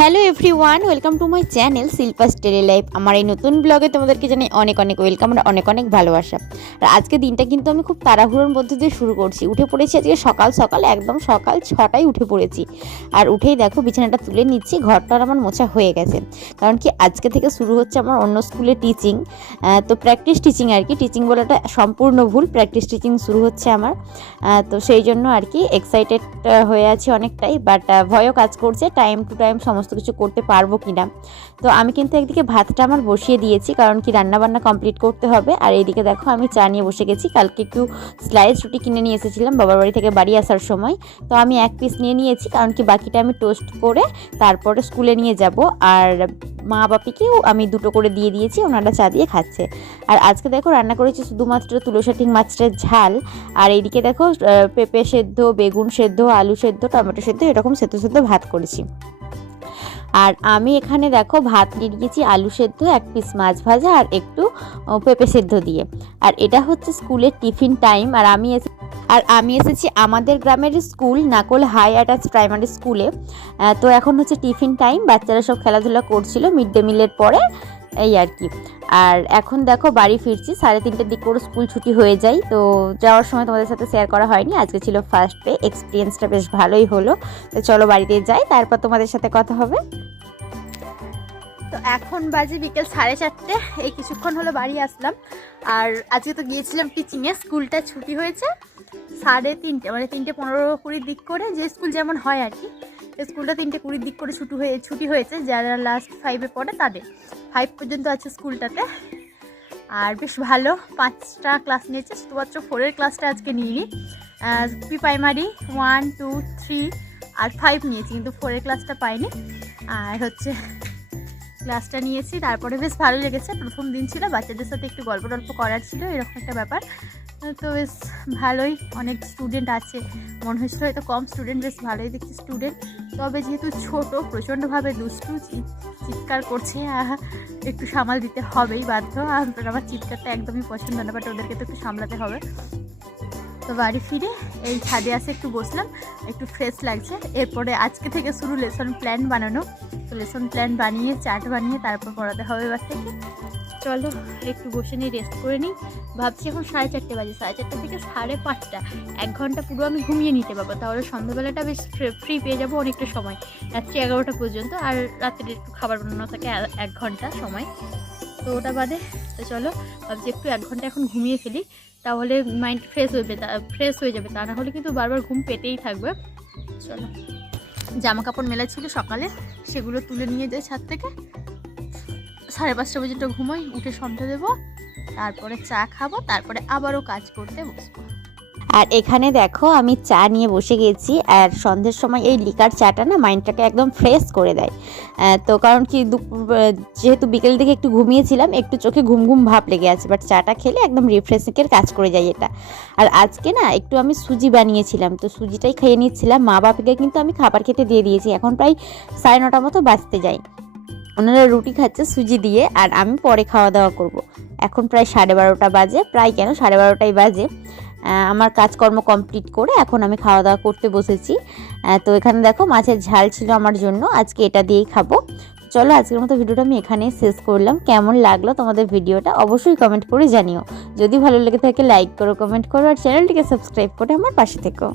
Hello everyone welcome to my channel Shilpa story life আমার এই নতুন ব্লগে তোমাদেরকে জানাই অনেক অনেক ওয়েলকাম আর অনেক অনেক ভালোবাসা। আর আজকে দিনটা কিন্তু আমি খুব তাড়াহুড়োর মধ্যে দিয়ে শুরু করছি। উঠে পড়েছি আজকে সকাল সকাল, একদম সকাল ছটায় উঠে পড়েছি। আর উঠেই দেখো বিছানাটা তুলে নিচ্ছি, ঘরটার আমার মোছা হয়ে গেছে। কারণ কি আজকে থেকে শুরু হচ্ছে আমার অন্য স্কুলে টিচিং তো প্র্যাকটিস টিচিং আর কি। টিচিং বলাটা সম্পূর্ণ ভুল প্র্যাকটিস টিচিং শুরু হচ্ছে আমার। তো সেই জন্য আর কি এক্সাইটেড হয়ে আছি অনেকটাই। বাট ভয়ও কাজ করছে টাইম টু টাইম সমস্ত কিছু করতে পারব কি না তো আমি কিন্তু একদিকে ভাতটা আমার বসিয়ে দিয়েছি, কারণ কি রান্নাবান্না কমপ্লিট করতে হবে। আর এইদিকে দেখো আমি চা নিয়ে বসে গেছি। কালকে একটু স্লাইস রুটি কিনে নিয়ে এসেছিলাম বাবার বাড়ি থেকে বাড়ি আসার সময়। তো আমি এক পিস নিয়ে নিয়েছি, কারণ কি বাকিটা আমি টোস্ট করে তারপরে স্কুলে নিয়ে যাব। আর মা বাপিকেও আমি দুটো করে দিয়ে দিয়েছি, ওনারা চা দিয়ে খাচ্ছে। আর আজকে দেখো রান্না করেছি শুধুমাত্র তুলসাঠিং মাছটার ঝাল। আর এইদিকে দেখো পেঁপে সেদ্ধ, বেগুন সেদ্ধ, আলু সেদ্ধ, টমেটো সেদ্ধ, এরকম সেদ্ধ সেদ্ধ ভাত করেছি। আর আমি এখানে দেখো ভাত নিয়ে আলু সেদ্ধ, এক পিস মাছ ভাজা আর একটু পেঁপে সেদ্ধ দিয়ে। আর এটা হচ্ছে স্কুলের টিফিন টাইম আর আমি আর আমি এসেছি আমাদের গ্রামের school, Nakol high attach primary স্কুলে। তো এখন হচ্ছে টিফিন টাইম, বাচ্চারা সব খেলাধুলা করছিল মিড ডে মিলের পরে, এই আর কি। আর এখন দেখো বাড়ি ফিরছি, সাড়ে তিনটের দিক করে স্কুল ছুটি হয়ে যায়, তো যাওয়ার সময় তোমাদের সাথে শেয়ার করা হয়নি, আজকে ছিল ফার্স্ট ডে এক্সপিরিয়েন্সটা বেশ ভালোই হলো। তো চলো বাড়িতে যাই, তারপর তোমাদের সাথে কথা হবে। তো এখন বাজে বিকেল সাড়ে চারটে। এই কিছুক্ষণ হলো বাড়ি আসলাম। আর আজকে তো গিয়েছিলাম টিচিংয়ে স্কুলটা ছুটি হয়েছে সাড়ে তিনটে মানে তিনটে পনেরো কুড়ির দিক করে, যে স্কুল যেমন হয় আর কি। স্কুলটা তিনটে কুড়ির দিক করে ছুটি হয়ে, ছুটি হয়েছে, যারা লাস্ট ফাইভে পড়ে তাদের। ফাইভ পর্যন্ত আছে স্কুলটাতে। আর বেশ ভালো, পাঁচটা ক্লাস নিয়েছে, শুধুমাত্র ফোরের ক্লাসটা আজকে নিয়ে নিইনি pre primary one two three আর ফাইভ নিয়েছি, কিন্তু ফোরের ক্লাসটা পাইনি। আর হচ্ছে ক্লাসটা নিয়েছি। তারপরে বেশ ভালো লেগেছে। প্রথম দিন ছিল, বাচ্চাদের সাথে একটু গল্প টল্প করার ছিল, এরকম একটা ব্যাপার। তো বেশ ভালোই, অনেক স্টুডেন্ট আছে। মনে হচ্ছিল হয়তো কম স্টুডেন্ট বেশ ভালোই দেখছি স্টুডেন্ট তবে যেহেতু ছোট, প্রচণ্ডভাবে দুষ্টু চিৎকার করছে একটু সামাল দিতে হবেই বাধ্য। আর আমার চিৎকারটা একদমই পছন্দ না বাট ওদেরকে তো একটু সামলাতে হবে। তো বাড়ি ফিরে এই ছাদে আসে একটু বসলাম, একটু ফ্রেশ লাগছে। এরপরে আজকে থেকে শুরু লেসন প্ল্যান বানানো। তো লেসন প্ল্যান বানিয়ে চার্ট বানিয়ে তারপর পড়াতে হবে বাচ্চাকে চলো, একটু বসে নিই রেস্ট করে নিই। ভাবছি এখন সাড়ে চারটে বাজে, সাড়ে চারটে থেকে সাড়ে পাঁচটা। এক ঘণ্টা পুরো আমি ঘুমিয়ে নিতে পারব, তাহলে সন্ধ্যাবেলাটা বেশ ফ্রি পেয়ে যাব অনেকটা সময়। রাত্রি এগারোটা পর্যন্ত, আর রাত্রে একটু খাবার বানানো থাকে এক ঘণ্টা সময়। তো ওটা বাদে তো চলো ভাবছি একটু এক ঘণ্টা এখন ঘুমিয়ে ফেলি, তাহলে মাইন্ড ফ্রেশ হয়ে ফ্রেশ হয়ে যাবে। তা না হলে কিন্তু বারবার ঘুম পেতেই থাকবে। চলো জামা কাপড় মেলা ছিল সকালে, সেগুলো তুলে নিয়ে যাই ছাদ থেকে। সাড়ে পাঁচটা পর্যন্ত ঘুমোই, উঠে সন্ধ্যা দেবো, তারপরে চা খাব, তারপরে আবারও কাজ করতে বসবো। আর এখানে দেখো আমি চা নিয়ে বসে গেছি আর সন্ধ্যের সময় এই লিকার চাটা না মাইন্ডটাকে একদম ফ্রেশ করে দেয়। তো কারণ কি যেহেতু বিকেল থেকে একটু ঘুমিয়েছিলাম, একটু চোখে ঘুম ঘুম ভাব লেগে আছে বাট চাটা খেলে একদম রিফ্রেশিংয়ের কাজ করে যায় এটা। আর আজকে না একটু আমি সুজি বানিয়েছিলাম, তো সুজিটাই খেয়ে নিচ্ছিলাম। মা বাপিকে কিন্তু আমি খাবার খেতে দিয়ে দিয়েছি, এখন প্রায় সাড়ে নটা মতো বাঁচতে যাই ওনারা রুটি খাচ্ছে সুজি দিয়ে, আর আমি পরে খাওয়া দাওয়া করব। এখন প্রায় সাড়ে বারোটা বাজে, প্রায় কেন সাড়ে বারোটাই বাজে। আমার কাজকর্ম কমপ্লিট করে এখন আমি খাওয়া দাওয়া করতে বসেছি। তো এখানে দেখো মাছের ঝাল ছিল আমার জন্য, আজকে এটা দিয়েই খাব। চলো আজকের মতো ভিডিওটা আমি এখানেই শেষ করলাম। কেমন লাগল তোমাদের ভিডিওটা অবশ্যই কমেন্ট করে জানিও। যদি ভালো লেগে থাকে লাইক করো কমেন্ট করো, আর চ্যানেলটিকে সাবস্ক্রাইব করে আমার পাশে থেকো।